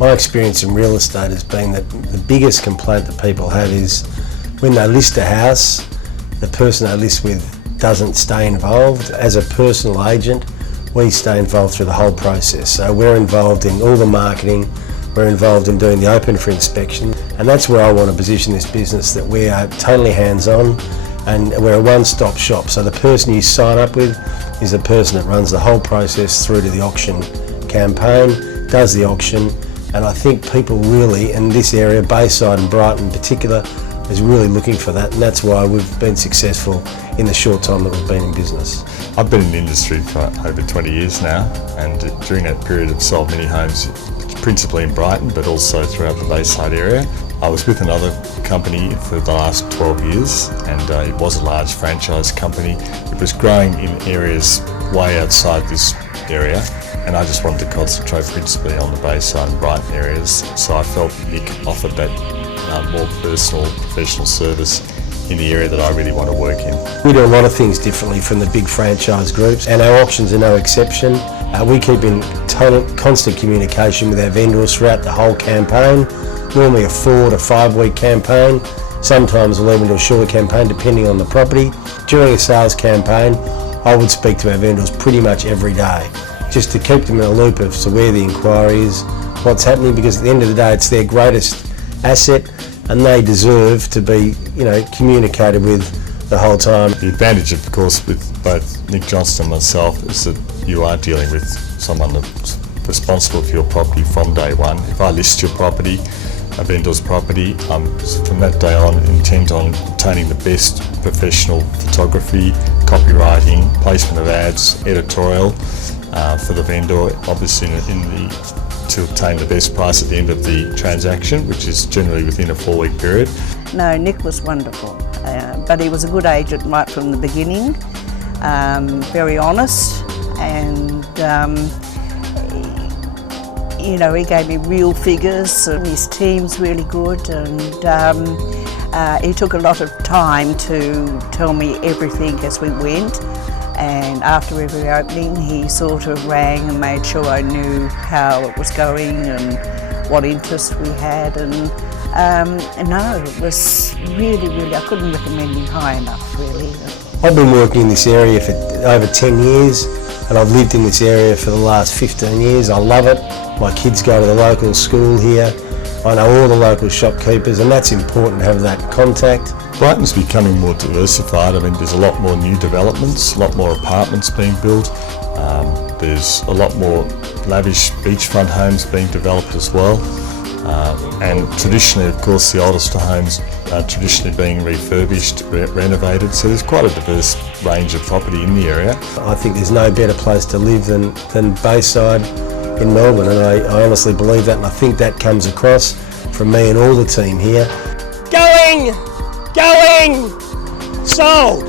My experience in real estate has been that the biggest complaint that people have is when they list a house, the person they list with doesn't stay involved. As a personal agent, we stay involved through the whole process. So we're involved in all the marketing, we're involved in doing the open for inspection, and that's where I want to position this business, that we are totally hands-on and we're a one-stop shop. So the person you sign up with is the person that runs the whole process through to the auction campaign, does the auction, and I think people really in this area, Bayside and Brighton in particular, is really looking for that, and that's why we've been successful in the short time that we've been in business. I've been in the industry for over 20 years now, and during that period I've sold many homes, principally in Brighton but also throughout the Bayside area. I was with another company for the last 12 years, and it was a large franchise company. It was growing in areas way outside this area, and I just wanted to concentrate principally on the Bayside and Brighton areas, so I felt Nick offered that more personal, professional service in the area that I really want to work in. We do a lot of things differently from the big franchise groups, and our auctions are no exception. We keep in constant communication with our vendors throughout the whole campaign, normally a 4 to 5 week campaign. Sometimes we'll even do a shorter campaign depending on the property. During a sales campaign, I would speak to our vendors pretty much every day, just to keep them in a loop as to where the inquiry is, what's happening, because at the end of the day it's their greatest asset and they deserve to be, communicated with the whole time. The advantage, of course, with both Nick Johnstone and myself is that you are dealing with someone that's responsible for your property from day one. If I list your property, a vendor's property, from that day on intent on obtaining the best professional photography, copywriting, placement of ads, editorial for the vendor, obviously to obtain the best price at the end of the transaction, which is generally within a 4-week period. No, Nick was wonderful, but he was a good agent right from the beginning, very honest, and he gave me real figures, and his team's really good, and he took a lot of time to tell me everything as we went. And after every opening, he sort of rang and made sure I knew how it was going and what interest we had. And no, it was really, I couldn't recommend him high enough, really. I've been working in this area for over 10 years, and I've lived in this area for the last 15 years. I love it. My kids go to the local school here. I know all the local shopkeepers, and that's important to have that contact. Brighton's becoming more diversified. There's a lot more new developments, a lot more apartments being built. There's a lot more lavish beachfront homes being developed as well. And traditionally, of course, the oldest homes are traditionally being refurbished, renovated, so there's quite a diverse range of property in the area. I think there's no better place to live than Bayside in Melbourne, and I honestly believe that, and I think that comes across from me and all the team here. Going! Sold!